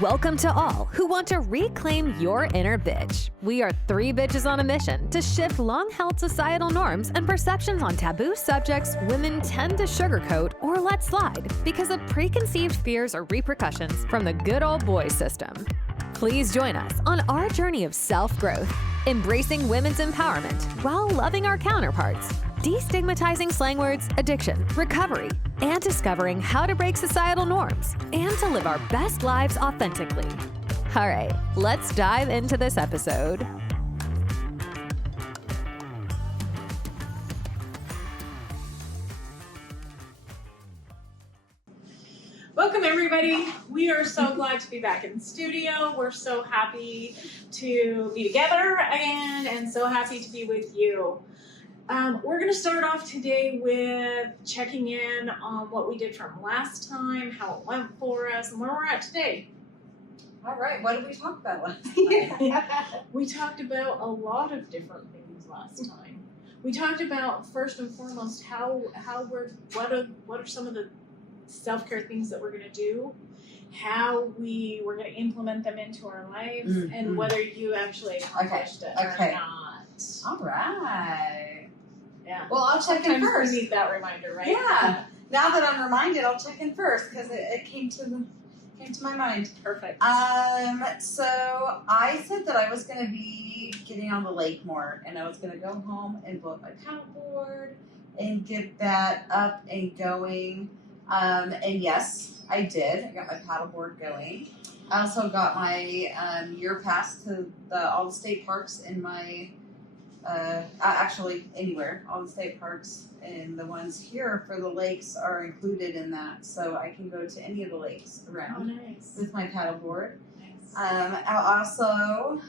Welcome to all who want to reclaim your inner bitch. We are three bitches on a mission to shift long-held societal norms and perceptions on taboo subjects women tend to sugarcoat or let slide because of preconceived fears or repercussions from the good old boy system. Please join us on our journey of self-growth, embracing women's empowerment while loving our counterparts, destigmatizing slang words, addiction, recovery, and discovering how to break societal norms and to live our best lives authentically. All right, let's dive into this episode. Welcome, everybody. We are so glad to be back in the studio. We're so happy to be together and so happy to be with you. We're going to start off today with checking in on what we did from last time, how it went for us, and where we're at today. All right, what did we talk about last time? We talked about a lot of different things last time. We talked about, first and foremost, what are some of the self-care things that we're going to do, how we were going to implement them into our lives, and whether you actually accomplished it or not. All right. Yeah. Well, I'll check in first. We need that reminder, right? Yeah. Now that I'm reminded, I'll check in first because it came to my mind. Perfect. So I said that I was going to be getting on the lake more, and I was going to go home and blow up my paddleboard and get that up and going. And yes, I did. I got my paddleboard going. I also got my year pass to all the state parks in my. Actually, anywhere. All the state parks and the ones here for the lakes are included in that, so I can go to any of the lakes around with my paddleboard. Nice. I also,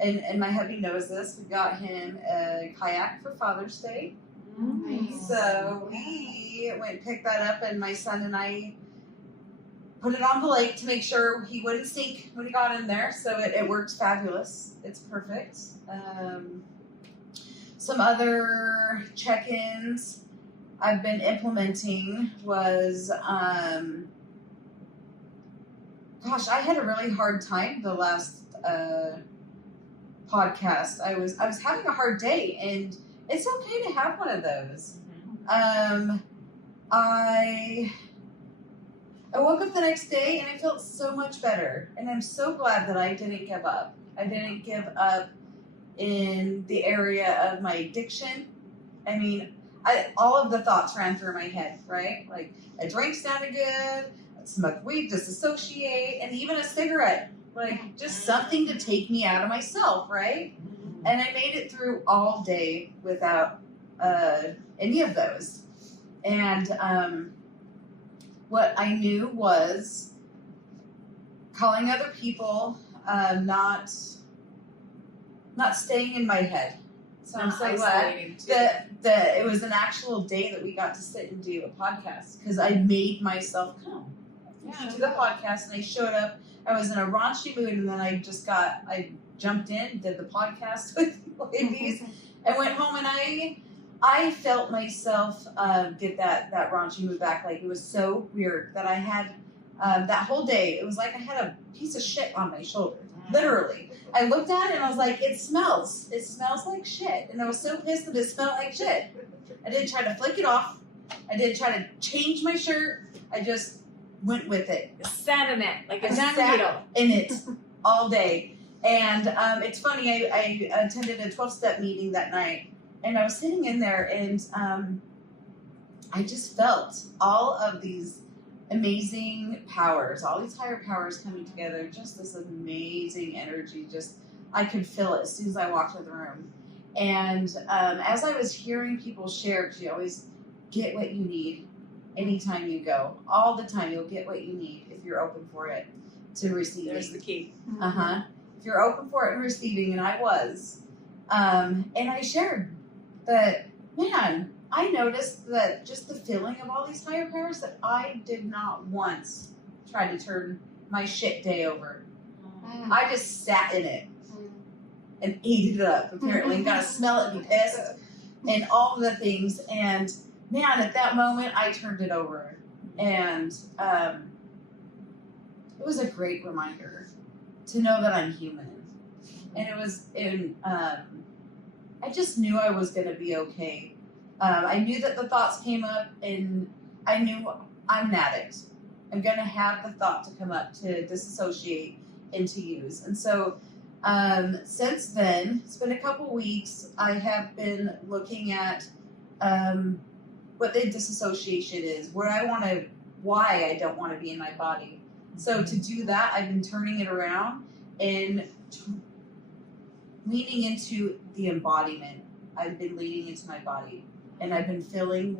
and my hubby knows this, we got him a kayak for Father's Day. Nice. So we went and picked that up, and my son and I put it on the lake to make sure he wouldn't sink when he got in there. So it works fabulous. It's perfect. Some other check-ins I've been implementing was, I had a really hard time the last podcast. I was having a hard day, and it's okay to have one of those. I woke up the next day and I felt so much better, and I'm so glad that I didn't give up. I didn't give up in the area of my addiction. I mean, all of the thoughts ran through my head, right? Like, a drink sounded good, I'd smoke weed, disassociate, and even a cigarette. Like, just something to take me out of myself, right? And I made it through all day without any of those. And what I knew was calling other people, not staying in my head. So I'm so glad that it was an actual day that we got to sit and do a podcast, because I made myself come to the podcast, and I showed up. I was in a raunchy mood, and then I jumped in, did the podcast with the ladies, and went home, and I felt myself get that raunchy mood back. Like, it was so weird that I had that whole day. It was like I had a piece of shit on my shoulder, literally. I looked at it and I was like, it smells like shit. And I was so pissed that it smelled like shit. I didn't try to flick it off. I didn't try to change my shirt. I just went with it. Sat in it like a sat needle. In it all day. And it's funny, I attended a 12-step meeting that night, and I was sitting in there, and I just felt all of these amazing powers, all these higher powers coming together, just this amazing energy. Just, I could feel it as soon as I walked into the room. And as I was hearing people share, because you always get what you need anytime you go. All the time, you'll get what you need if you're open for it to receiving. There's the key. If you're open for it and receiving, and I was. And I shared that, man, I noticed that just the feeling of all these higher powers, that I did not once try to turn my shit day over. I just sat in it and ate it up, apparently, and got to smell it and be pissed and all the things. And man, at that moment, I turned it over. And it was a great reminder to know that I'm human. And I just knew I was going to be okay. I knew that the thoughts came up, and I knew I'm an addict. I'm going to have the thought to come up to disassociate and to use. And so since then, it's been a couple weeks, I have been looking at what the disassociation is, why I don't want to be in my body. So to do that, I've been turning it around and leaning into the embodiment. I've been leaning into my body, and I've been feeling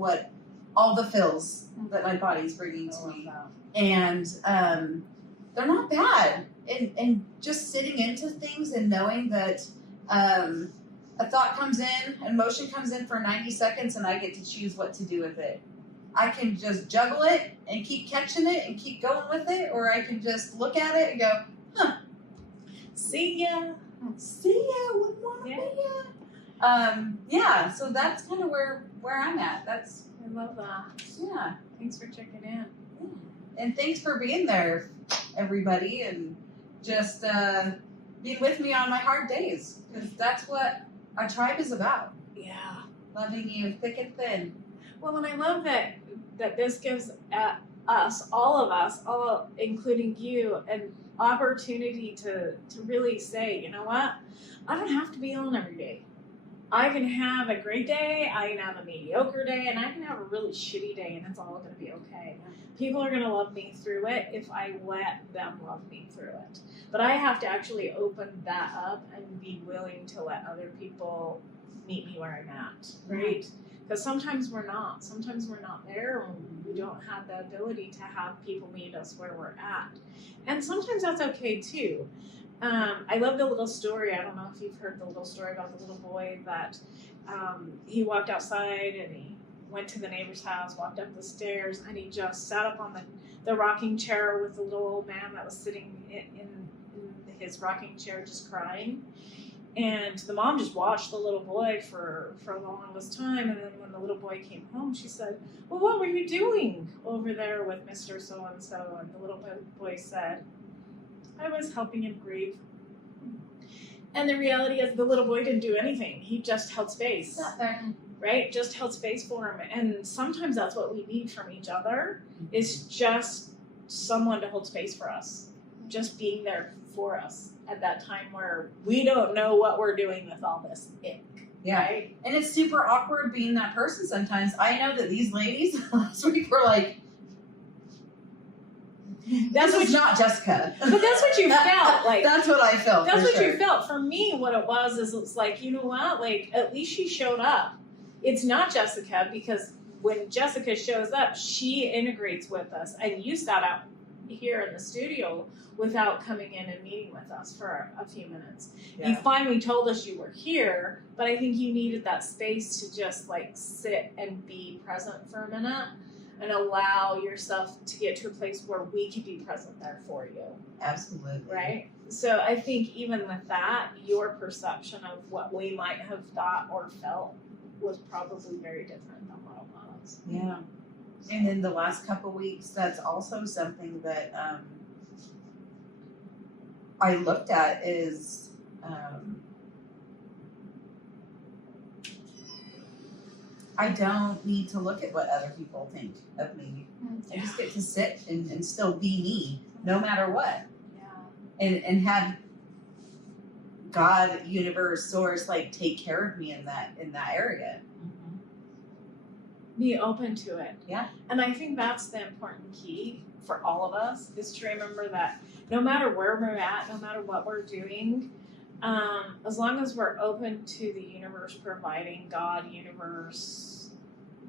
all the feels that my body's bringing to me. And they're not bad. And just sitting into things and knowing that a thought comes in, an emotion comes in for 90 seconds, and I get to choose what to do with it. I can just juggle it and keep catching it and keep going with it, or I can just look at it and go, See ya. Wouldn't want to be ya. Yeah, so that's kind of where I'm at. I love that. Yeah. Thanks for checking in. And thanks for being there, everybody, and just being with me on my hard days, because that's what our tribe is about. Yeah. Loving you thick and thin. Well, and I love that this gives all of us, including you, an opportunity to really say, you know what? I don't have to be on every day. I can have a great day, I can have a mediocre day, and I can have a really shitty day, and it's all going to be okay. People are going to love me through it if I let them love me through it. But I have to actually open that up and be willing to let other people meet me where I'm at, right? Because sometimes we're not. Sometimes we're not there, and we don't have the ability to have people meet us where we're at. And sometimes that's okay too. I love the little story. I don't know if you've heard the little story about the little boy that he walked outside and he went to the neighbor's house, walked up the stairs, and he just sat up on the rocking chair with the little old man that was sitting in his rocking chair just crying. And the mom just watched the little boy for the longest time. And then when the little boy came home, she said, well, what were you doing over there with Mr. So-and-so? And the little boy said, I was helping him grieve. And the reality is the little boy didn't do anything. He just held space. Sat there. Right? Just held space for him. And sometimes that's what we need from each other, is just someone to hold space for us. Just being there for us at that time where we don't know what we're doing with all this ick. Yeah. Right? And it's super awkward being that person sometimes. I know that these ladies last week were like, That's this is not Jessica. But that's what you felt like. That's what I felt. That's what sure. you felt. For me, what it was is it's like, you know what? Like, at least she showed up. It's not Jessica, because when Jessica shows up, she integrates with us. And you sat out here in the studio without coming in and meeting with us for a few minutes. Yeah. You finally told us you were here, but I think you needed that space to just like sit and be present for a minute and allow yourself to get to a place where we can be present there for you. Absolutely. Right? So I think even with that, your perception of what we might have thought or felt was probably very different than what it was. Yeah. And then the last couple weeks, that's also something that I looked at is I don't need to look at what other people think of me. I just get to sit and still be me, no matter what. Yeah. And have God, universe, source, like take care of me in that area. Be open to it. Yeah. And I think that's the important key for all of us, is to remember that no matter where we're at, no matter what we're doing, as long as we're open to the universe providing, God, universe,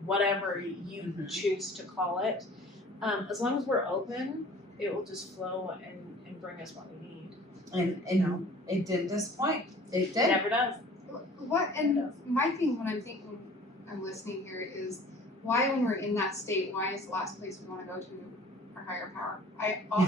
whatever you choose to call it, as long as we're open, it will just flow and bring us what we need. And it didn't disappoint. It did. It never does. My thing when I'm listening here is, why when we're in that state, why is the last place we want to go to our higher power?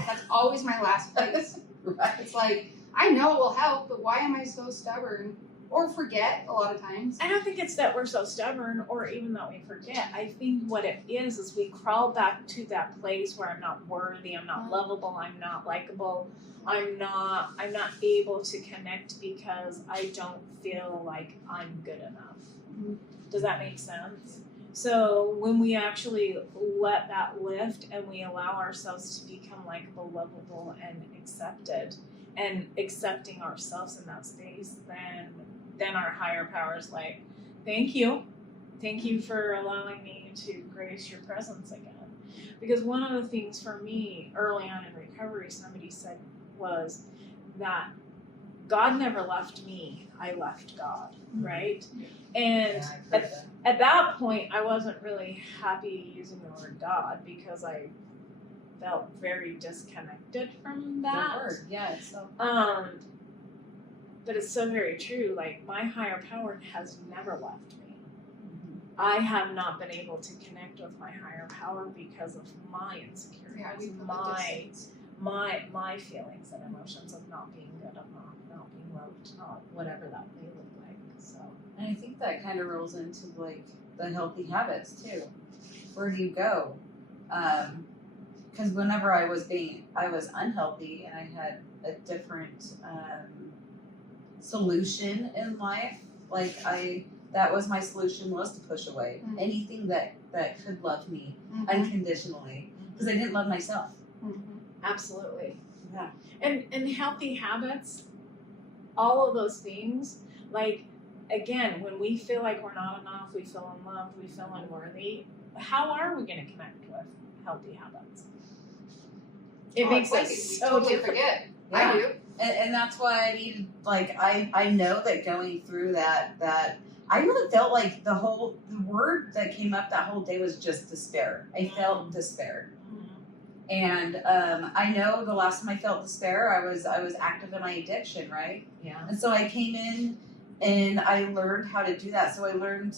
That's always my last place. Right. It's like, I know it will help, but why am I so stubborn or forget a lot of times. I don't think it's that we're so stubborn or even that we forget. I think what it is we crawl back to that place where I'm not worthy, I'm not lovable, I'm not likable, I'm not able to connect because I don't feel like I'm good enough. Mm-hmm. Does that make sense? So when we actually let that lift and we allow ourselves to become likable, lovable, and accepted, and accepting ourselves in that space, then our higher power is like, thank you for allowing me to grace your presence again. Because one of the things for me early on in recovery, somebody said was that God never left me, I left God, right? And at that point, I wasn't really happy using the word God because I felt very disconnected from that. The word, yeah. It's so... But it's so very true. Like, my higher power has never left me. I have not been able to connect with my higher power because of my insecurities, my feelings and emotions of not being good, of not being loved, not whatever that may look like. So, and I think that kind of rolls into like the healthy habits too. Where do you go? Because whenever I was unhealthy and I had a different solution in life, like that was my solution, was to push away anything that could love me unconditionally, because I didn't love myself. absolutely. Yeah. And healthy habits, all of those things, like, again, when we feel like we're not enough, we feel unloved, we feel unworthy, how are we going to connect with healthy habits? It makes us so totally different. forget. Yeah. I do. And that's why I needed, like, I know that going through that I really felt like the word that came up that whole day was just despair. I felt despair. And I know the last time I felt despair, I was active in my addiction, right? Yeah. And so I came in and I learned how to do that. So I learned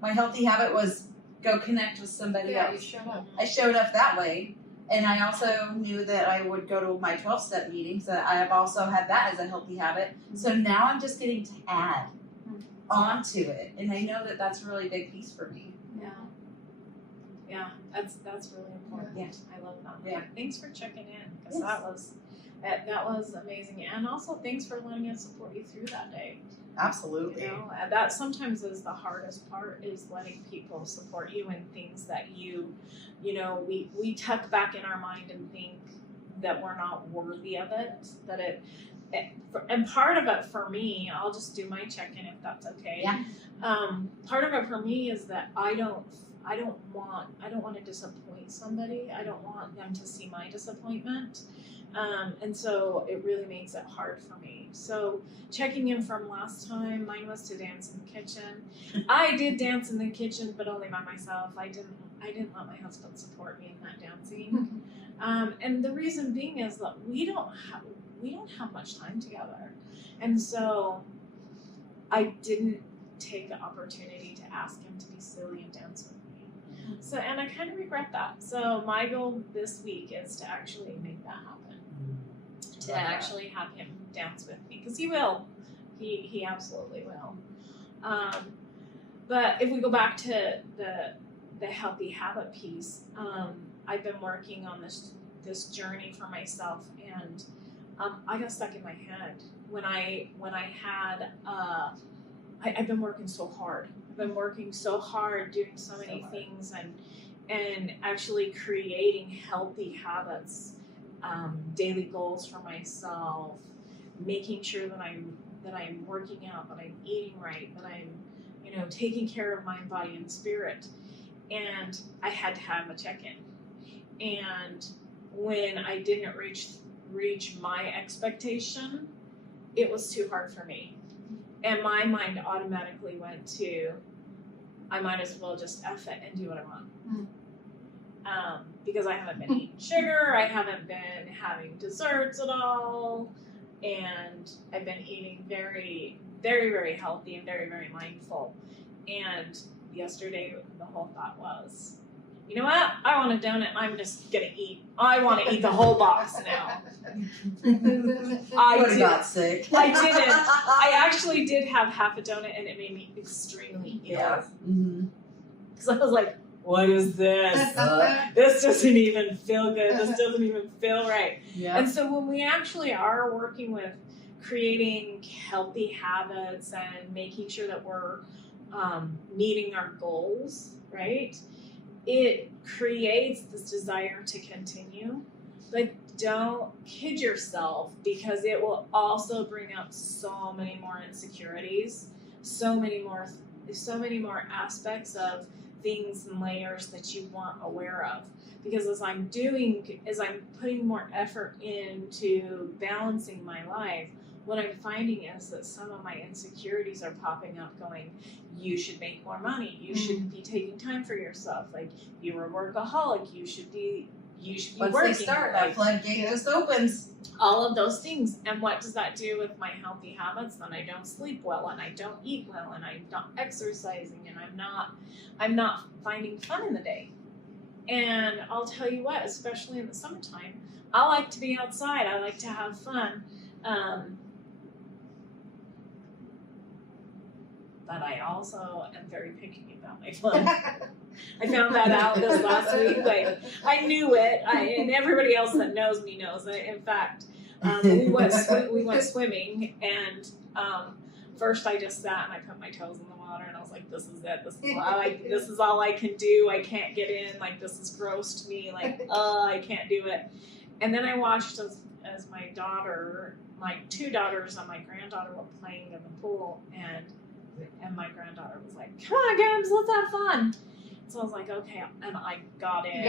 my healthy habit was go connect with somebody Yeah, you else. showed up. I showed up that way. And I also knew that I would go to my 12-step meetings. That I have also had that as a healthy habit. So now I'm just getting to add onto it. And I know that that's a really big piece for me. Yeah, that's really important. Yeah. I love that. Yeah. Thanks for checking in, because that was amazing, and also thanks for letting us support you through that day. Absolutely. You know, and that sometimes is the hardest part, is letting people support you in things that you know, we tuck back in our mind and think that we're not worthy of it. And part of it for me, I'll just do my check-in if that's okay. Yeah. Part of it for me is that I don't want to disappoint somebody. I don't want them to see my disappointment. And so it really makes it hard for me. So checking in from last time, mine was to dance in the kitchen. I did dance in the kitchen, but only by myself. I didn't let my husband support me in that dancing. And the reason being is that we don't have much time together. And so I didn't take the opportunity to ask him to be silly and dance with me. So, and I kind of regret that. So my goal this week is to actually make that happen. To actually have him dance with me, because he will. He absolutely will. But if we go back to the healthy habit piece, I've been working on this journey for myself, and I got stuck in my head when I had I've been working so hard. I've been working so hard, doing so many things, and actually creating healthy habits, daily goals for myself, making sure that I'm working out, that I'm eating right, that I'm taking care of mind, body, and spirit. And I had to have a check-in. And when I didn't reach my expectation, it was too hard for me. And my mind automatically went to, I might as well just F it and do what I want. Because I haven't been eating sugar, I haven't been having desserts at all, and I've been eating very, very, very healthy and very, very mindful. And yesterday, the whole thought was, you know what? I want a donut. I'm just gonna eat. I want to eat the whole box now. I Would've did. got sick. I didn't. I actually did have half a donut, and it made me extremely ill. Yeah. Because I was like, what is this? This doesn't even feel good. This doesn't even feel right. Yeah. And so when we actually are working with creating healthy habits and making sure that we're meeting our goals, right? It creates this desire to continue, but don't kid yourself, because it will also bring up so many more insecurities, so many more aspects of things and layers that you weren't aware of. Because as I'm putting more effort into balancing my life, what I'm finding is that some of my insecurities are popping up going, you should make more money, you should be taking time for yourself, like you're a workaholic, you should be Once working. they start, like, that floodgate just opens. all of those things. And what does that do with my healthy habits? Then I don't sleep well, and I don't eat well, and I'm not exercising, and I'm not finding fun in the day. And I'll tell you what, especially in the summertime, I like to be outside. I like to have fun. But I also am very picky about my fun. I found that out this last week. Like, I knew it, and everybody else that knows me knows it. In fact, we went swimming, and first I just sat and I put my toes in the water, and I was like, "This is it. This is all I can do. I can't get in. Like, this is gross to me. Like, I can't do it." And then I watched as my daughter, my two daughters, and my granddaughter were playing in the pool, and my granddaughter was like, "Come on, Gabs, let's have fun." So I was like, okay, and I got in.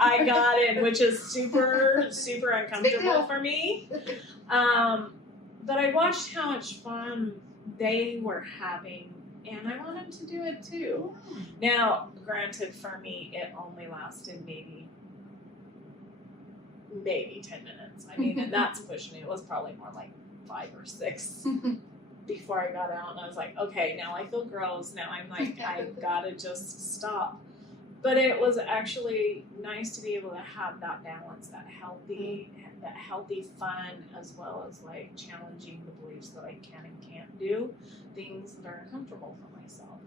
I got in, which is super, super uncomfortable for me. But I watched how much fun they were having, and I wanted to do it too. Now, granted, for me, it only lasted maybe 10 minutes. I mean, and that's pushing it. It was probably more like 5 or 6. Before I got out, and I was like, okay, now I feel gross. Now I'm like, I've got to just stop. But it was actually nice to be able to have that balance, that healthy fun, as well as like challenging the beliefs that I can and can't do things that are uncomfortable for myself.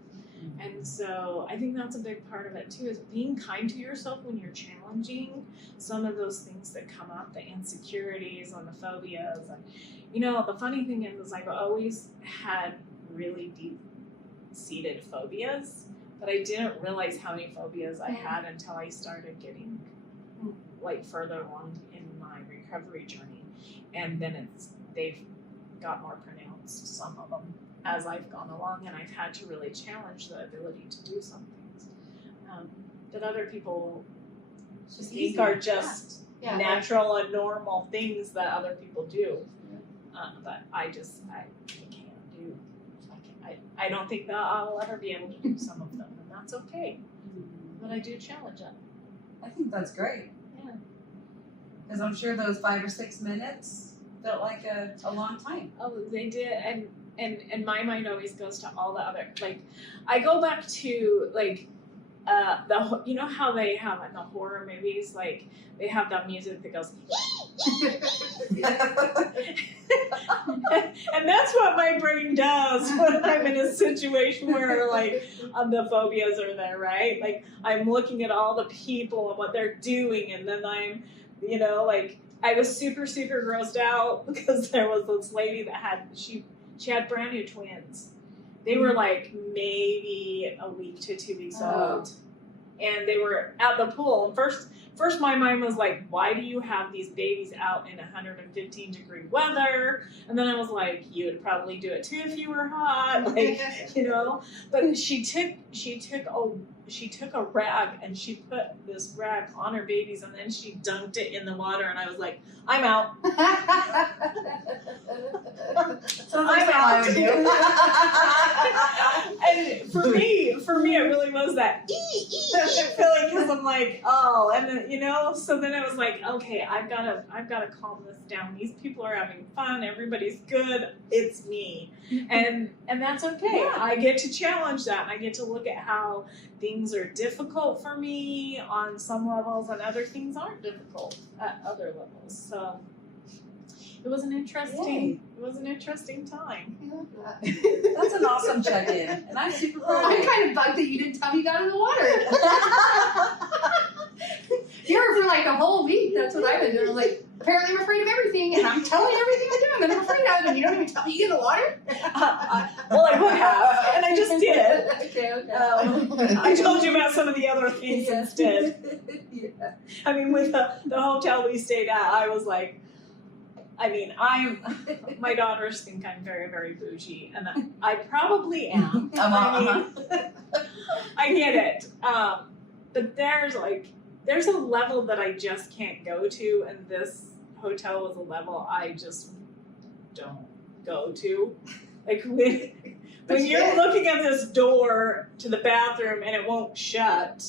And so I think that's a big part of it too, is being kind to yourself when you're challenging some of those things that come up, the insecurities and the phobias. And you know, the funny thing is I've always had really deep-seated phobias, but I didn't realize how many phobias I had until I started getting like further along in my recovery journey. And then they've got more pronounced, some of them, as I've gone along, and I've had to really challenge the ability to do some things that other people think are just natural and normal things that other people do. But I can't do. I don't think that I'll ever be able to do some of them, and that's okay. But I do challenge it. I think that's great. Yeah. Because I'm sure those 5 or 6 minutes felt like a long time. Oh, they did, and my mind always goes to all the other, like, I go back to like you know how they have in the horror movies, like they have that music that goes and that's what my brain does when I'm in a situation where like the phobias are there, right? Like I'm looking at all the people and what they're doing, and then I'm, you know, like I was super, super grossed out because there was this lady that had she had brand new twins. They were like maybe a week to 2 weeks old, and they were at the pool. And first my mind was like, why do you have these babies out in 115-degree weather? And then I was like, you would probably do it too if you were hot, like, you know. But she took a rag and she put this rag on her babies, and then she dunked it in the water, and I was like, I'm out. I'm out. And for me, it really was that feeling, because I'm like, oh, and then, you know, so then I was like, okay, I've got to calm this down. These people are having fun. Everybody's good. It's me, and that's okay. Yeah. I get to challenge that, and I get to look at how things things are difficult for me on some levels and other things aren't difficult at other levels. So it was an interesting time. I love that. That's an awesome check-in, and I'm super proud of I'm you. kind of bugged that you didn't tell me you got in the water. Here for like a whole week. That's what I've been doing. Like, apparently I'm afraid of everything, and I'm telling you everything I'm doing that I'm afraid of, and you don't even tell me you get in the water? Well, I would have, and I just did. Okay. I told you about some of the other things instead. Yeah. I mean, with the hotel we stayed at, I was like, my daughters think I'm very, very bougie, and I probably am. I get it. But there's a level that I just can't go to, and this hotel was a level I just don't go to. Like when you're looking at this door to the bathroom and it won't shut,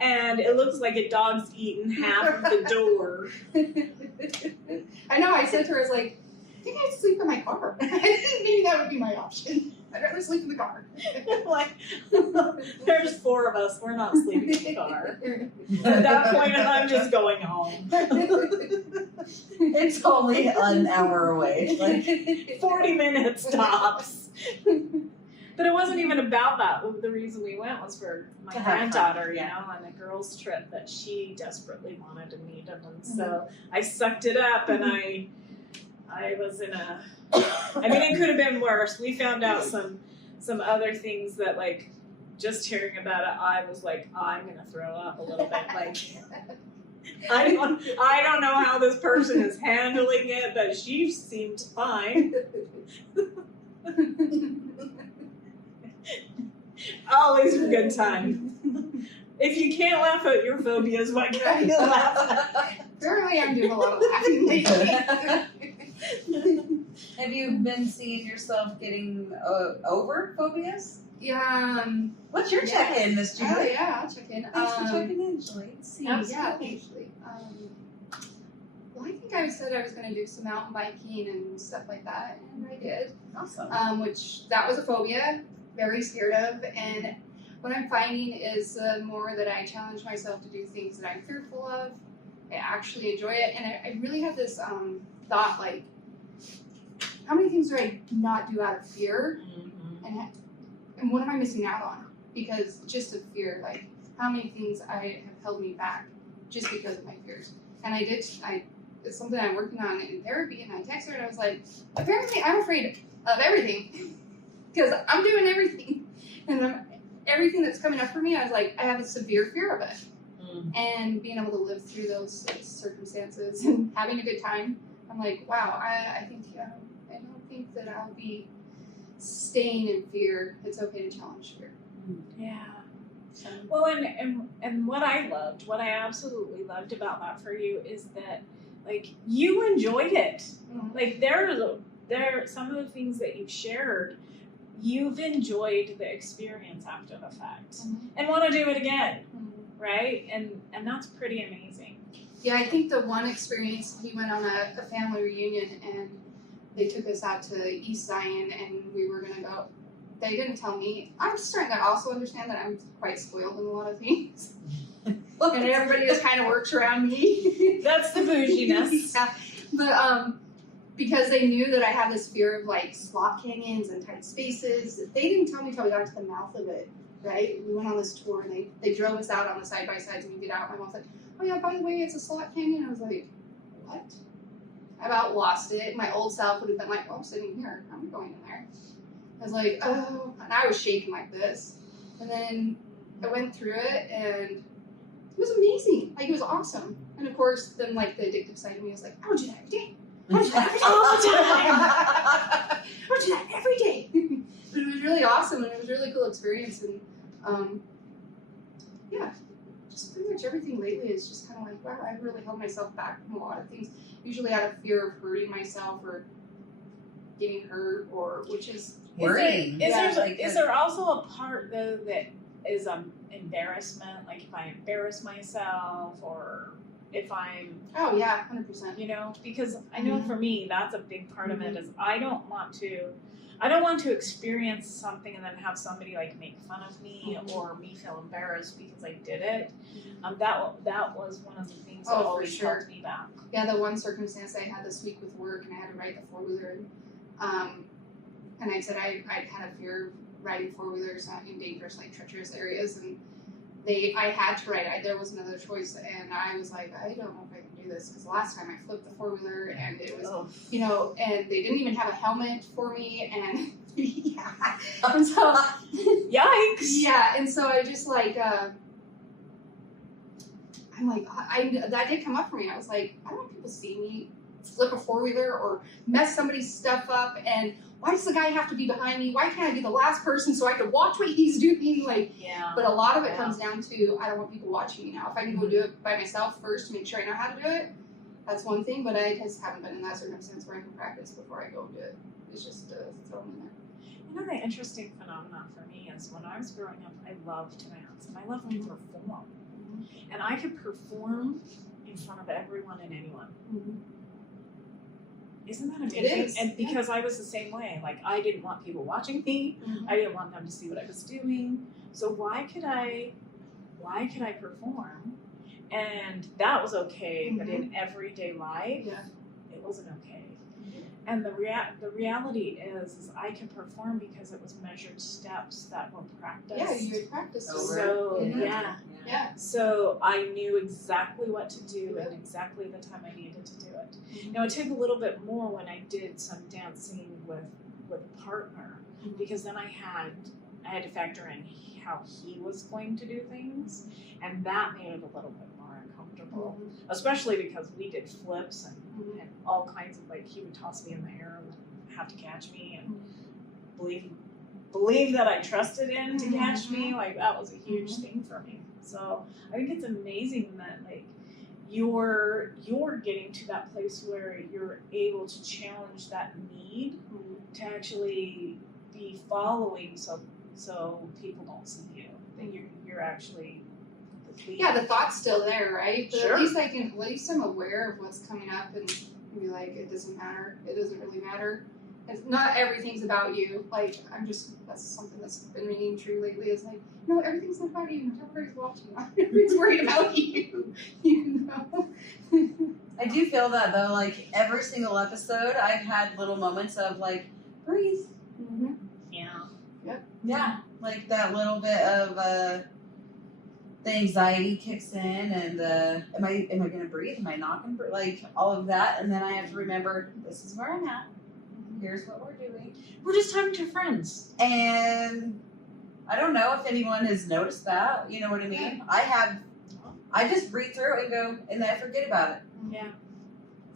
and it looks like a dog's eaten half of the door. I know, I said to her, I was like, I think I'd sleep in my car. I think maybe that would be my option. I'd rather sleep in the car. Like, there's 4 of us, we're not sleeping in the car. At that point, I'm just going home. It's only an hour away. Like 40 minutes tops. But it wasn't even about that. The reason we went was for my To have granddaughter, fun, you yeah. know, on a girls' trip that she desperately wanted to meet him. And so I sucked it up, and I was in a, it could have been worse. We found out some other things that, like, just hearing about it, I was like, I'm going to throw up a little bit. Like, I don't know how this person is handling it, but she seemed fine. Always a good time. If you can't laugh at your phobias, why can't you laugh at Apparently I'm doing a lot of laughing lately. Have you been seeing yourself getting over phobias? Yeah. What's your check-in, Miss Julie? Oh yeah, I'll check in. Thanks for checking in, Julie. Yeah, actually. Well, I think I said I was going to do some mountain biking and stuff like that, and I did. Awesome. Which that was a phobia, very scared of, and what I'm finding is the more that I challenge myself to do things that I'm fearful of, I actually enjoy it, and I really have this thought, like, how many things do I not do out of fear, and what am I missing out on? Because just of fear, like, how many things I have held me back just because of my fears. And it's something I'm working on in therapy, and I texted her and I was like, apparently I'm afraid of everything because I'm doing everything, and everything that's coming up for me, I was like, I have a severe fear of it. And being able to live through those circumstances and having a good time, I'm like, wow, I think, I don't think that I'll be staying in fear. It's okay to challenge fear. Yeah. So, Well, and what I absolutely loved about that for you is that, like, you enjoyed it. Like, there some of the things that you've shared, you've enjoyed the experience after the fact and want to do it again, right? And that's pretty amazing. yeah, I think the one experience, we went on a family reunion and they took us out to East Zion and we were going to go. They didn't tell me. I'm starting to also understand that I'm quite spoiled in a lot of things. And everybody just kind of works around me. That's the bouginess. Yeah. But because they knew that I have this fear of like slot canyons and tight spaces, they didn't tell me until we got to the mouth of it, right? We went on this tour and they drove us out on the side-by-sides and we get out. My mom's like, oh yeah, by the way, it's a slot canyon. I was like, what? I about lost it. My old self would have been like, well, I'm sitting here. I'm going in there. I was like, oh, and I was shaking like this. And then I went through it and it was amazing. Like, it was awesome. And of course, then like the addictive side of me was like, I would do that every day. I would do that every day. But it was really awesome and it was a really cool experience. And yeah, just pretty much everything lately is just kind of like, wow, I've really held myself back from a lot of things, usually out of fear of hurting myself or getting hurt, or which is worrying. Is there also a part though that is embarrassment? Like if I embarrass myself, or if I'm, Oh yeah, 100%. you know, because I know for me that's a big part of it is I don't want to experience something and then have somebody like make fun of me or me feel embarrassed because I did it. That was one of the things that always held me back. Yeah, the one circumstance I had this week with work, and I had to ride the 4-wheeler, and I said I had a fear of riding 4-wheelers in dangerous, like treacherous areas, and I had to ride it. There was another choice, and I was like, I don't know if I can do this, because last time I flipped the 4-wheeler, and it was, you know, and they didn't even have a helmet for me, and yeah, and so, yikes! Yeah, and so I just like, I'm like, that did come up for me. I was like, I don't want people to see me flip a 4-wheeler or mess somebody's stuff up, and why does the guy have to be behind me? Why can't I be the last person so I can watch what he's doing? Like, but a lot of it comes down to I don't want people watching me now. If I can go do it by myself first to make sure I know how to do it, that's one thing. But I just haven't been in that circumstance where I can practice before I go and do it. It's just throw them in there. You know, the interesting phenomenon for me is when I was growing up, I loved to dance and I loved to perform. And I could perform in front of everyone and anyone. Isn't that amazing? It is. And because I was the same way, like I didn't want people watching me. I didn't want them to see what I was doing. So why could I perform? And that was okay, but in everyday life, it wasn't okay. And the reality is I can perform because it was measured steps that were practiced. Yeah, you would practice. So yeah. So I knew exactly what to do and exactly the time I needed to do it. Now it took a little bit more when I did some dancing with a partner, because then I had to factor in how he was going to do things, and that made it a little bit more uncomfortable, especially because we did flips and all kinds of, like, he would toss me in the air and have to catch me and believe that I trusted him to catch me. Like, that was a huge thing for me. So I think it's amazing that, like, you're getting to that place where you're able to challenge that need to actually be following, so people don't see you, that you're actually the lead. Yeah, the thought's still there, right? But Sure. at least I'm aware of what's coming up, and be like, it doesn't matter. It doesn't really matter. It's not everything's about you. Like, that's something that's been ringing true lately. Is like, no, everything's not about you. Everybody's watching. Everybody's worried about you. You know. I do feel that though. Like every single episode, I've had little moments of like, breathe. Yeah. Like that little bit of the anxiety kicks in, and am I gonna breathe? Am I not gonna breathe? Like all of that, and then I have to remember this is where I'm at. Here's what we're doing. We're just talking to friends. And I don't know if anyone has noticed that. You know what I mean? I just breathe through it and go, and then I forget about it. Yeah.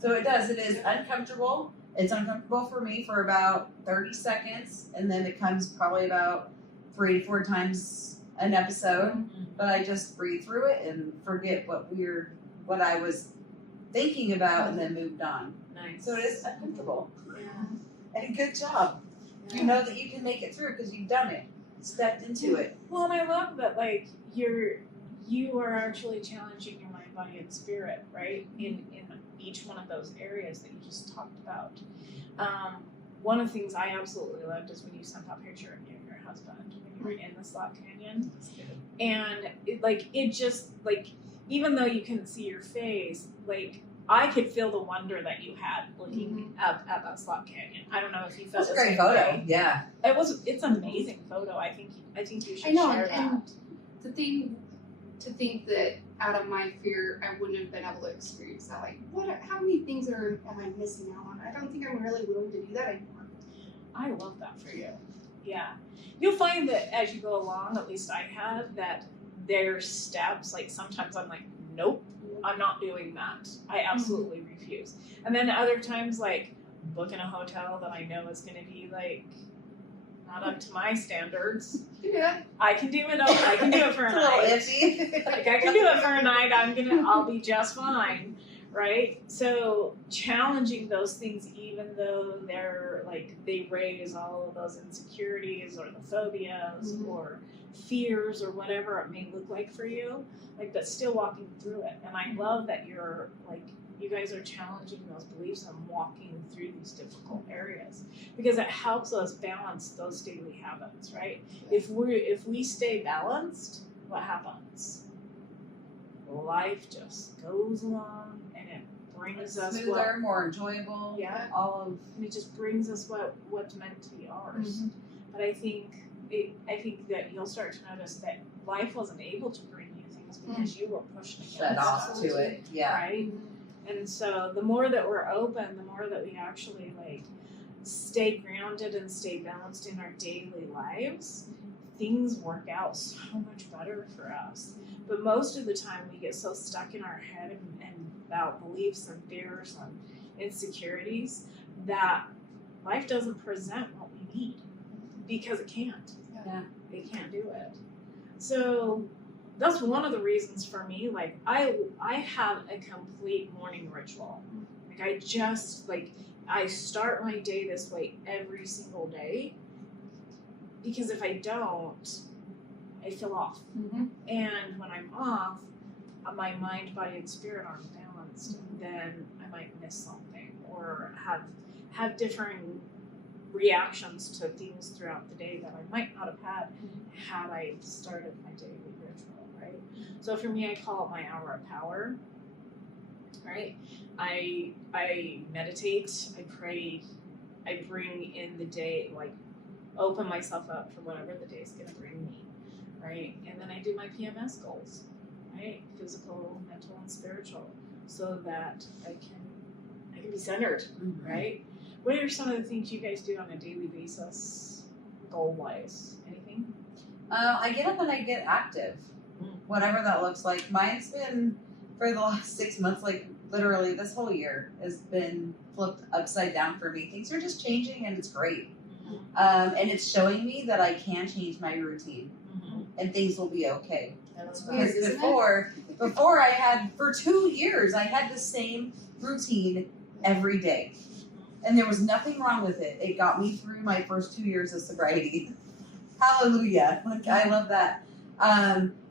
So it does. It is uncomfortable. It's uncomfortable for me for about 30 seconds, and then it comes probably about 3 to 4 times an episode. But I just breathe through it and forget what I was thinking about, and then moved on. Nice. So it is uncomfortable. And good job. Yeah. You know that you can make it through because you've done it, stepped into it. Well, and I love that, like, you are actually challenging your mind, body, and spirit, right? In each one of those areas that you just talked about. One of the things I absolutely loved is when you sent that picture of you and your husband when you were in the Slot Canyon, and it just even though you couldn't see your face, like, I could feel the wonder that you had looking up at that Slot Canyon. I don't know if you felt That's a great photo. Yeah. It's an amazing photo. I think you should I know, share that. and to think that out of my fear, I wouldn't have been able to experience that. Like, how many things am I missing out on? I don't think I'm really willing to do that anymore. I love that for you. Yeah. You'll find that as you go along, at least I have, that there's steps. Like, sometimes I'm like, nope, I'm not doing that. I absolutely refuse. And then other times, like, booking a hotel that I know is going to be, like, not up to my standards. Yeah. I can do it. I can do it for a night. It's a little iffy. Like, I can do it for a night. I'll be just fine, right? So challenging those things, even though they're like, they raise all of those insecurities or the phobias or fears or whatever it may look like for you, like, but still walking through it. And I love that you're like, you guys are challenging those beliefs and walking through these difficult areas, because it helps us balance those daily habits, right? If we stay balanced, what happens? Life just goes along and it brings us smoother, more enjoyable. Yeah. And it just brings us what's meant to be ours. But I think that you'll start to notice that life wasn't able to bring you things because you were pushing Shut off to it. Yeah. Right? And so the more that we're open, the more that we actually like stay grounded and stay balanced in our daily lives, things work out so much better for us. But most of the time we get so stuck in our head and about beliefs and fears and insecurities that life doesn't present what we need because it can't. Yeah. It can't do it. So that's one of the reasons for me, like I have a complete morning ritual. Like I start my day this way every single day, because if I don't, I feel off. And when I'm off, my mind, body, and spirit aren't balanced, and then I might miss something or have different reactions to things throughout the day that I might not have had I started my daily ritual, right? So for me, I call it my hour of power, right? I meditate, I pray, I bring in the day, like open myself up for whatever the day's gonna bring me, right? And then I do my PMS goals, right? Physical, mental, and spiritual, so that I can be centered, right? What are some of the things you guys do on a daily basis, goal-wise? Anything? I get up and I get active, whatever that looks like. Mine's been, for the last 6 months, like literally this whole year has been flipped upside down for me. Things are just changing and it's great. And it's showing me that I can change my routine and things will be okay. Because before I had, for 2 years, I had the same routine every day. And there was nothing wrong with it. It got me through my first 2 years of sobriety. Hallelujah. Like, I love that.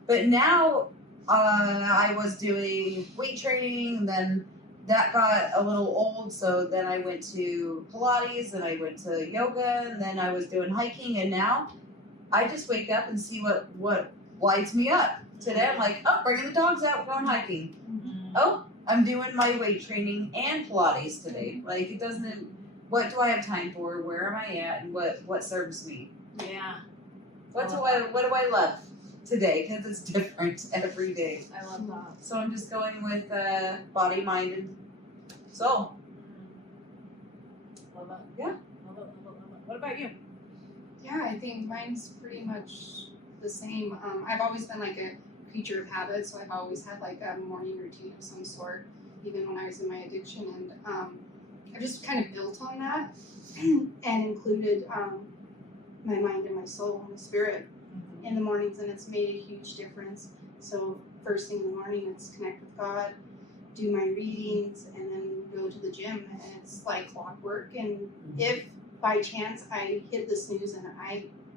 But now I was doing weight training, and then that got a little old. So then I went to Pilates, and I went to yoga, and then I was doing hiking. And now I just wake up and see what lights me up. Today I'm like, oh, bringing the dogs out, going hiking. Oh, I'm doing my weight training and Pilates today. Like, it doesn't, what do I have time for? Where am I at? And what serves me? Yeah. What do I love today? Because it's different every day. I love that. So I'm just going with body, mind, and soul. Love it. Yeah. Love it. What about you? Yeah, I think mine's pretty much the same. I've always been like a creature of habit, so I've always had like a morning routine of some sort, even when I was in my addiction, and I've just kind of built on that and included my mind and my soul and my spirit in the mornings, and it's made a huge difference. So first thing in the morning, it's connect with God, do my readings, and then go to the gym, and it's like clockwork. And if by chance I hit the snooze and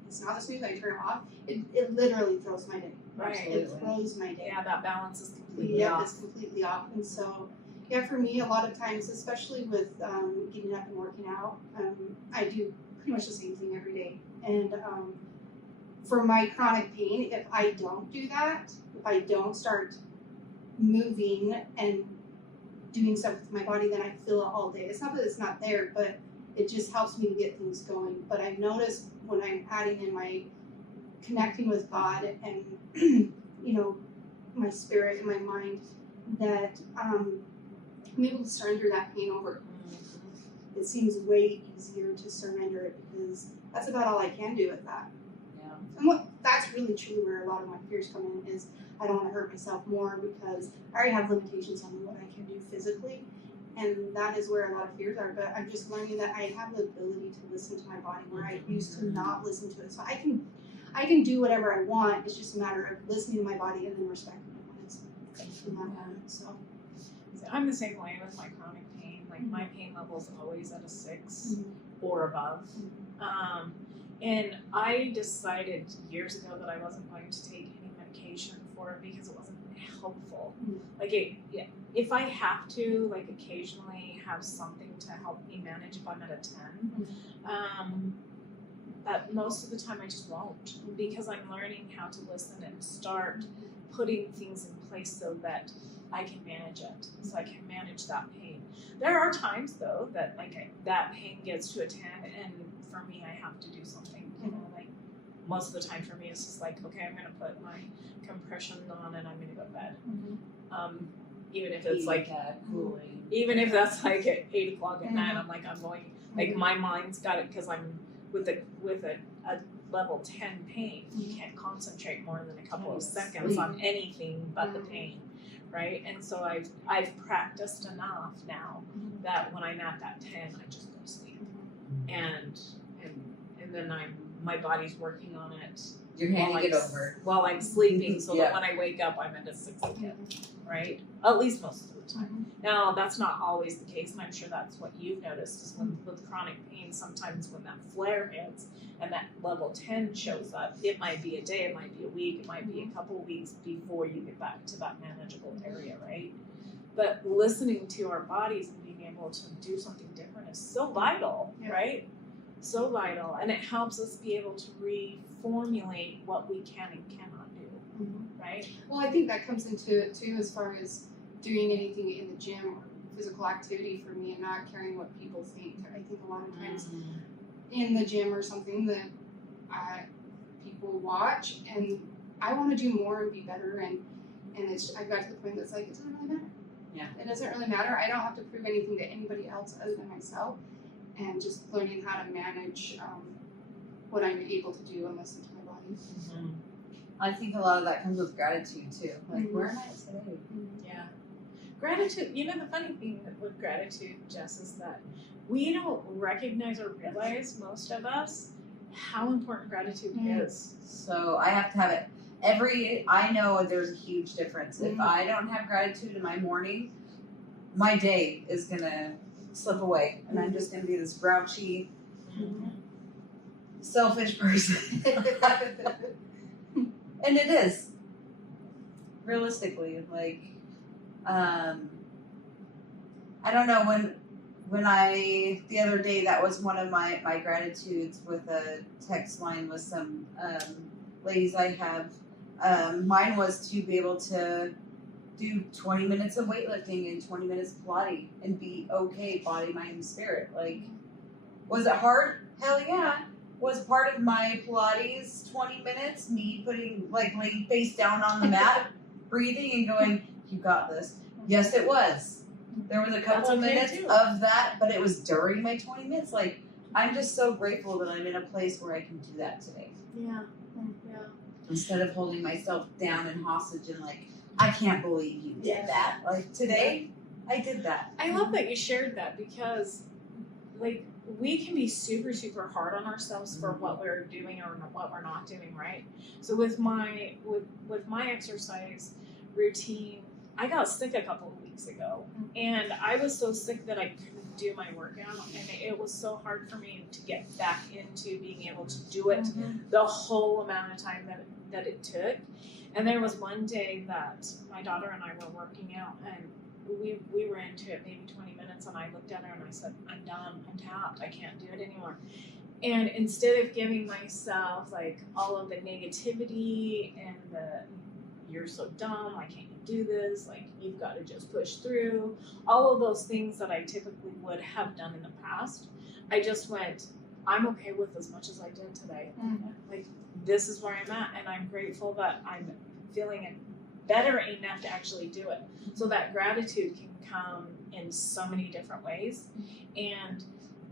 it's not the snooze, I turn it off, it literally throws my day. Right. It throws my day. Yeah, that balance is completely Yeah, off. it's completely off. And so, yeah, for me, a lot of times, especially with getting up and working out, I do pretty much the same thing every day. And for my chronic pain, if I don't do that, if I don't start moving and doing stuff with my body, then I feel it all day. It's not that it's not there, but it just helps me to get things going. But I've noticed when I'm adding in my connecting with God and, you know, my spirit and my mind, that I'm able to surrender that pain over. It seems way easier to surrender it because that's about all I can do with that. Yeah. And that's really truly where a lot of my fears come in is I don't want to hurt myself more because I already have limitations on what I can do physically. And that is where a lot of fears are. But I'm just learning that I have the ability to listen to my body where I used to not listen to it. So I can do whatever I want. It's just a matter of listening to my body and then respecting it when it's in that moment. So I'm the same way with my chronic pain. Like my pain level is always at a 6 or above. And I decided years ago that I wasn't going to take any medication for it because it wasn't helpful. Like if I have to, like, occasionally have something to help me manage if I'm at a 10, that most of the time I just won't, because I'm learning how to listen and start putting things in place so that I can manage it, so I can manage that pain. There are times though that like that pain gets to a 10, and for me I have to do something. You know, like most of the time for me it's just like, okay, I'm gonna put my compression on and I'm gonna go to bed. Even if it's like cooling. Even if that's like at 8 o'clock at night, I'm like, I'm going, like my mind's got it, because I'm with a level 10 pain. You can't concentrate more than a couple of seconds on anything but the pain, right? And so I've practiced enough now that when I'm at that 10, I just go to sleep, and then my body's working on it. You're handing it over while I'm sleeping, so that when I wake up, I'm at a 6 again, right? At least most of the time. Now, that's not always the case, and I'm sure that's what you've noticed, is with chronic pain, sometimes when that flare hits and that level 10 shows up, it might be a day, it might be a week, it might be a couple weeks before you get back to that manageable area, right? But listening to our bodies and being able to do something different is so vital, right? So vital, and it helps us be able to reformulate what we can and cannot do, right? Well, I think that comes into it too, as far as doing anything in the gym or physical activity for me, and not caring what people think. I think a lot of times in the gym or something that people watch, and I want to do more and be better, and I got to the point that's like, it doesn't really matter. Yeah. It doesn't really matter. I don't have to prove anything to anybody else other than myself, and just learning how to manage what I'm able to do and listen to my body. I think a lot of that comes with gratitude too. Like, where am I today? Yeah. Gratitude, you know, the funny thing with gratitude, Jess, is that we don't recognize or realize, most of us, how important gratitude is. So I have to have it I know there's a huge difference. If I don't have gratitude in my morning, my day is gonna slip away, and I'm just gonna be this grouchy, selfish person. And it is, realistically, like, I don't know, when the other day, that was one of my gratitudes with a text line with some ladies I have. Mine was to be able to do 20 minutes of weightlifting and 20 minutes of Pilates and be okay, body, mind, and spirit. Like, was it hard? Hell yeah. Was part of my Pilates 20 minutes me laying face down on the mat, breathing and going, you got this. Yes, it was. There was a couple of minutes of that, but it was during my 20 minutes. Like, I'm just so grateful that I'm in a place where I can do that today. Yeah. Instead of holding myself down and hostage and like, I can't believe you did that. Like, today, I did that. I love that you shared that, because, like, we can be super, super hard on ourselves for what we're doing or what we're not doing, right? So with my exercise routine, I got sick a couple of weeks ago, and I was so sick that I couldn't do my workout, and it was so hard for me to get back into being able to do it the whole amount of time that it took. And there was one day that my daughter and I were working out, and we were into it maybe 20 minutes, and I looked at her and I said, I'm done, I'm tapped, I can't do it anymore. And instead of giving myself like all of the negativity and the, you're so dumb, why can't you do this, like, you've got to just push through, all of those things that I typically would have done in the past, I just went, I'm okay with as much as I did today. Like, this is where I'm at, and I'm grateful that I'm feeling it better enough to actually do it. So that gratitude can come in so many different ways. And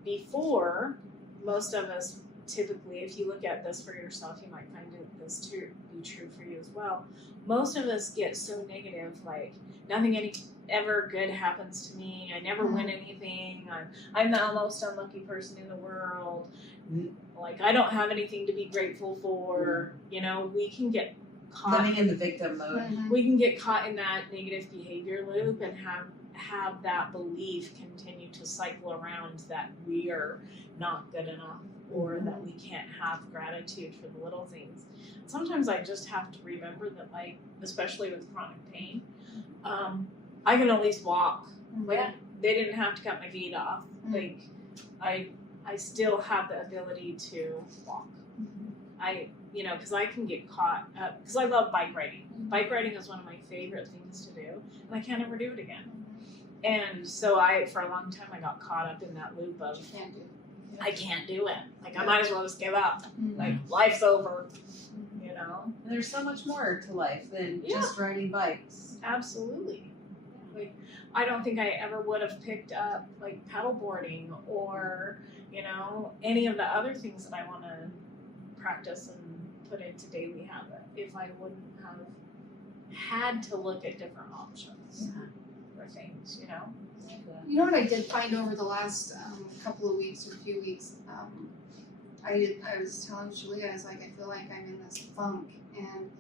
before, most of us typically, if you look at this for yourself, you might find this to be true for you as well. Most of us get so negative, like, nothing ever good happens to me. I never win anything. I'm the most unlucky person in the world. Like, I don't have anything to be grateful for. You know, we can get caught living in the victim mode. Mhm. we can get caught in that negative behavior loop and have that belief continue to cycle around that we are not good enough or that we can't have gratitude for the little things. Sometimes I just have to remember that, like, especially with chronic pain, I can at least walk. Like, Yeah. they didn't have to cut my feet off. Like, I still have the ability to walk. Because I can get caught up, because I love bike riding. Bike riding is one of my favorite things to do, and I can't ever do it again. And so for a long time, I got caught up in that loop of, Can't do. I can't do it. Like, I might as well just give up. Mhm. Like, life's over, you know? And there's so much more to life than Yeah. just riding bikes. Absolutely. Like, I don't think I ever would have picked up, like, paddleboarding or, any of the other things that I want to practice and put into daily habit if I wouldn't have had to look at different options for things, You know what I did find over the last couple of weeks or few weeks? I was telling Cheli, I was like, I feel like I'm in this funk, and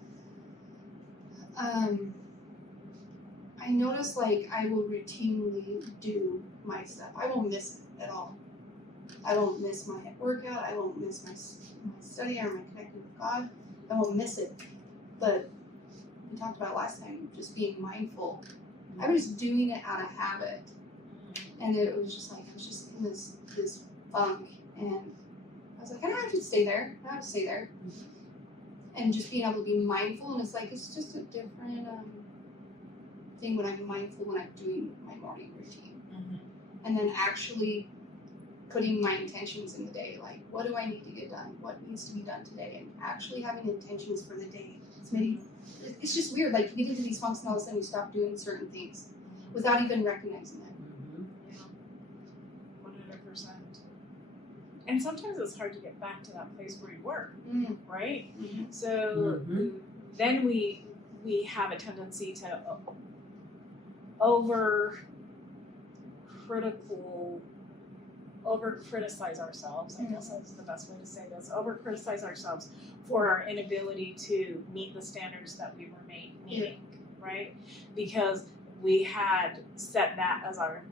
I noticed like I will routinely do my stuff. I won't miss it at all. I won't miss my workout. I won't miss my study or my connection with God. I won't miss it. But we talked about last time, just being mindful. I was doing it out of habit. And it was just like, I was just in this funk, and I was like, I don't have to stay there. I don't have to stay there. And just being able to be mindful, and it's like, it's just a different thing when I'm mindful when I'm doing my morning routine. And then actually putting my intentions in the day, like, what do I need to get done? What needs to be done today? And actually having intentions for the day. It's just weird, like, you get into these funks and all of a sudden you stop doing certain things without even recognizing it. 100%. And sometimes it's hard to get back to that place where you were, right? So then we have a tendency to over criticize ourselves, I guess that's the best way to say this, over criticize ourselves for our inability to meet the standards that we were meeting, right? Because we had set that as our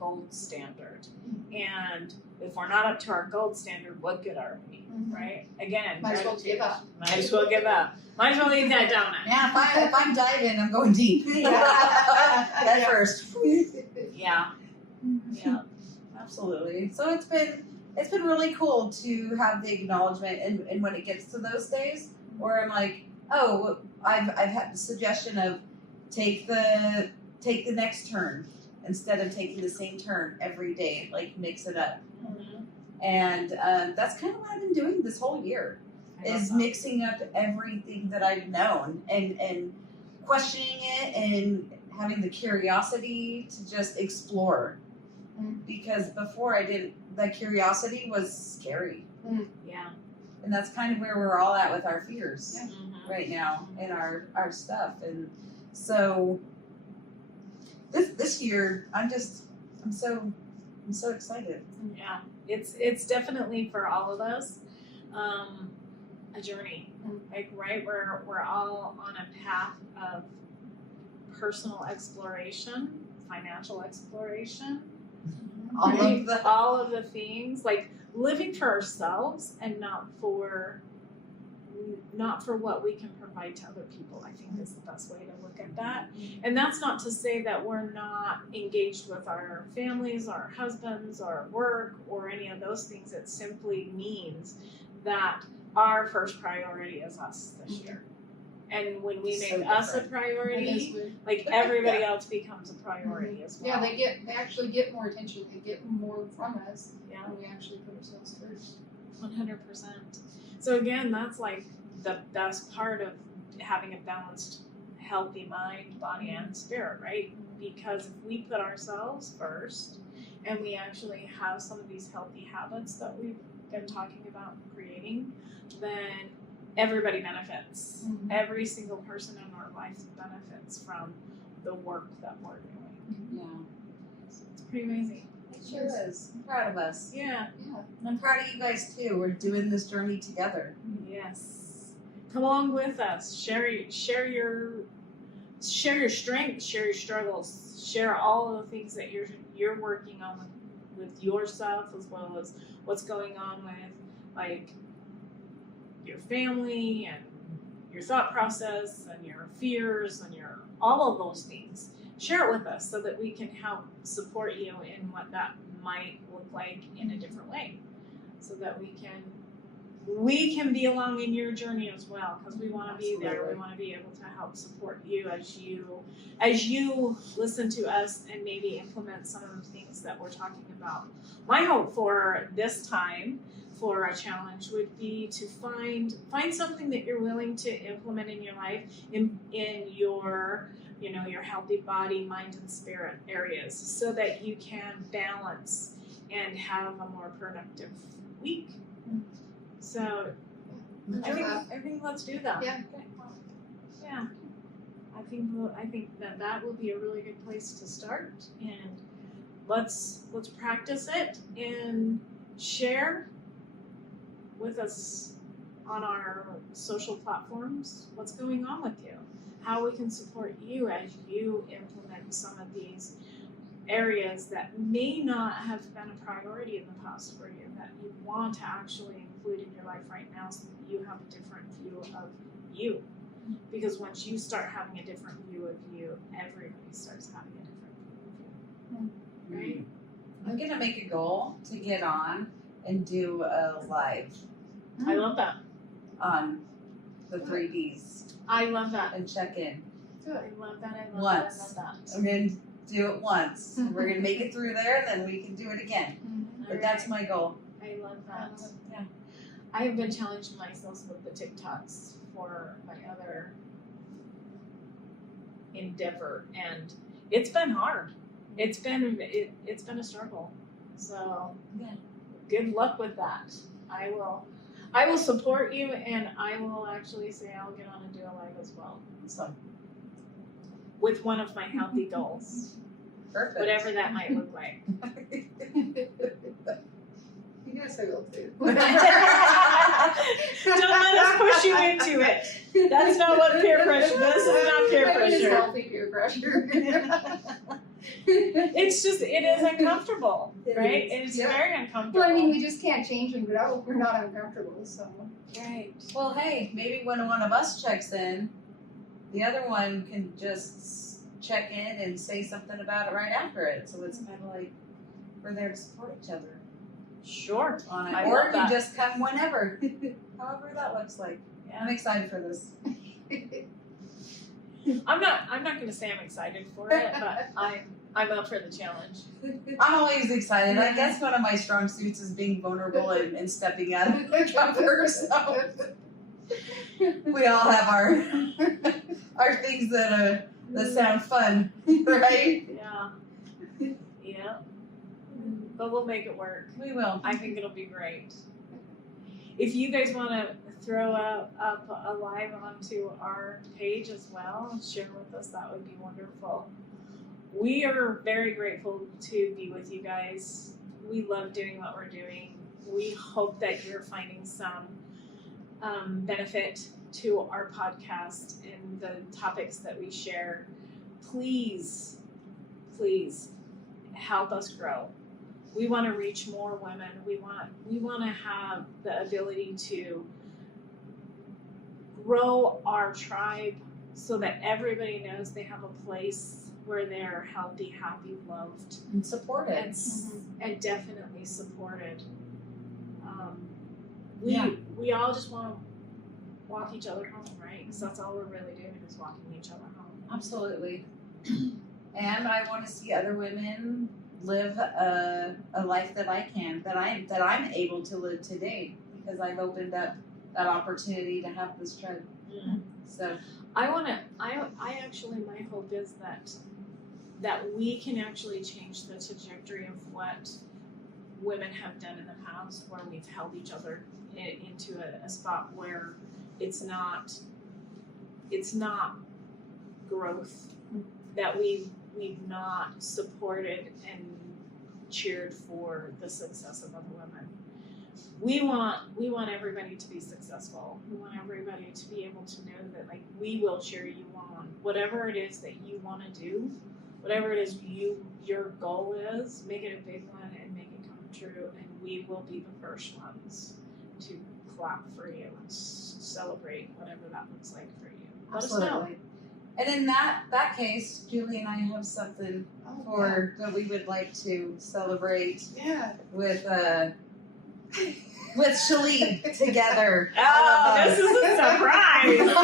gold standard. And if we're not up to our gold standard, what good are we, right? Again, Might as well give up. Might as well give up. Might as well eat that donut. Yeah, if I'm diving, I'm going deep. At first. Yeah. Yeah. Absolutely. So it's been really cool to have the acknowledgement, and when it gets to those days where I'm like, oh, I've had the suggestion of take the next turn instead of taking the same turn every day, like mix it up. And that's kind of what I've been doing this whole year, is mixing up everything that I've known and questioning it and having the curiosity to just explore. Because before I didn't, that curiosity was scary. Yeah. And that's kind of where we're all at with our fears right now and our stuff. And so this year, I'm so excited. Yeah. It's definitely for all of us a journey. Like, right, we're all on a path of personal exploration, financial exploration. All of the things, like living for ourselves and not for what we can provide to other people, I think is the best way to look at that. And that's not to say that we're not engaged with our families, our husbands, our work, or any of those things. It simply means that our first priority is us this year. And when we make us a priority, like, everybody else becomes a priority as well. Yeah, they actually get more attention. They get more from us when we actually put ourselves first. 100%. So again, that's like the best part of having a balanced, healthy mind, body, and spirit, right? Because if we put ourselves first and we actually have some of these healthy habits that we've been talking about creating, then everybody benefits. Every single person in our life benefits from the work that we're doing. Yeah. So it's pretty amazing. It sure is. I'm proud of us. Yeah. And I'm proud of you guys too. We're doing this journey together. Yes. come along with us. Share your strengths, share your struggles, share all of the things that you're working on with yourself, as well as what's going on with like your family and your thought process and your fears and your all of those things. Share it with us so that we can help support you in what that might look like in a different way, so that we can be along in your journey as well, because we want to be there. We want to be able to help support you as you listen to us and maybe implement some of the things that we're talking about. My hope for this time for a challenge would be to find something that you're willing to implement in your life, in your your healthy body, mind, and spirit areas, so that you can balance and have a more productive week. So I think let's do that. Yeah. Yeah. I think that will be a really good place to start, and let's practice it and share with us on our social platforms what's going on with you, how we can support you as you implement some of these areas that may not have been a priority in the past for you, that you want to actually include in your life right now, so that you have a different view of you. Because once you start having a different view of you, everybody starts having a different view of you. Right? I'm gonna make a goal to get on and do a live I love that. on the 3Ds I love that. and check in. I love that. I love Once. that. I love that. I'm gonna do it once. We're gonna make it through there, and then we can do it again. But that's my goal. I love that. Yeah. I have been challenging myself with the TikToks for my other endeavor, and it's been hard. It's been a struggle. So Yeah. good luck with that. I will support you, and I will actually say I'll get on and do a live as well. So With one of my healthy goals, perfect. whatever that might look like. Yes, I will too. Don't let us push you into it. That's not what peer pressure. This is not peer It is pressure. healthy peer pressure. It's just, it is uncomfortable, It right? is. It's Yeah. very uncomfortable. Well, I mean, we just can't change and grow if we're not uncomfortable, so. Right. Well, hey, maybe when one of us checks in, the other one can just check in and say something about it right after it. So it's kind of like we're there to support each other Sure. on it. I Or love it can that. just come whenever. However that looks like. I'm Yeah. excited for this. I'm not going to say I'm excited for it, but I'm up for the challenge. I'm always excited. I guess one of my strong suits is being vulnerable and stepping out of the comfort. So we all have our things that sound fun, right? Yeah. Yeah. But we'll make it work. We will. I think it'll be great. If you guys want to throw up a live onto our page as well, share with us, that would be wonderful. We are very grateful to be with you guys. We love doing what we're doing. We hope that you're finding some benefit to our podcast and the topics that we share. Please, please help us grow. We want to reach more women. We want to have the ability to grow our tribe so that everybody knows they have a place where they're healthy, happy, loved, And support it. and definitely supported. Yeah. We all just want to walk each other home, right? Because that's all we're really doing is walking each other home. Absolutely. And I want to see other women live a life that I can, that I'm able to live today, because I've opened up that opportunity to have this tribe. So I actually, my hope is that we can actually change the trajectory of what women have done in the past, where we've held each other into a spot where it's not growth, that we've not supported and cheered for the success of other women. we want everybody to be successful. We want everybody to be able to know that like we will cheer you on. Whatever it is that you want to do, whatever it is your goal is, make it a big one and make it come true. And we will be the first ones to clap for you and celebrate whatever that looks like for you. Let us know. Absolutely. And in that case, Julie and I have something that we would like to celebrate with Cheli together. Oh, this is a surprise.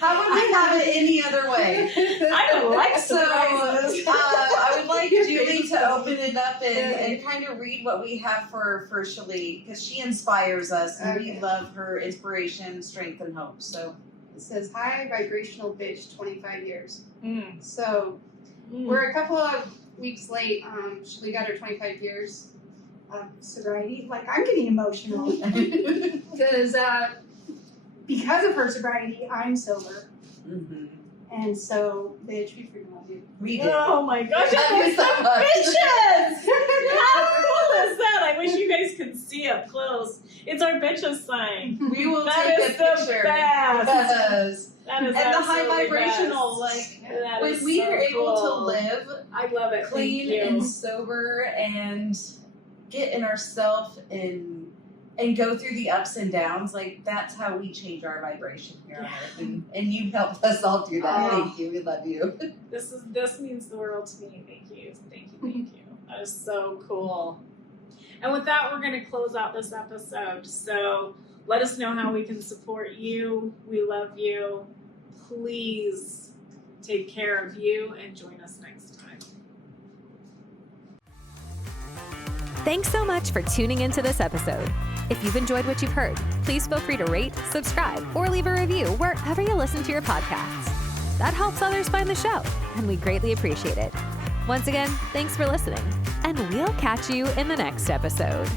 How would we have it any other way? I don't like surprises. I would like Julie to open it up and kind of read what we have for Cheli, because she inspires us and we love her inspiration, strength, and hope. So it says High Vibrational Bitch, 25 years. Mm. So we're a couple of weeks late. Cheli got her 25 years of sobriety. Like, I'm getting emotional because of her sobriety, I'm sober. Mm-hmm. And so, bitch, we freaking love you. We did. Oh my gosh, Thank you so much. bitches! How cool is that? I wish you guys could see up close. It's our bitches sign. We will That take is a the picture. best. Yes. That is And the high absolutely vibrational, best. like That when is we so are able cool. to live I love it. clean Thank you. and sober and get in ourselves and go through the ups and downs, like that's how we change our vibration here on earth. And you've helped us all do that. Oh. Thank you. We love you. This means the world to me. Thank you. Thank you. Thank you. That is so cool. And with that, we're going to close out this episode. So let us know how we can support you. We love you. Please take care of you and join us next time. Thanks so much for tuning into this episode. If you've enjoyed what you've heard, please feel free to rate, subscribe, or leave a review wherever you listen to your podcasts. That helps others find the show, and we greatly appreciate it. Once again, thanks for listening, and we'll catch you in the next episode.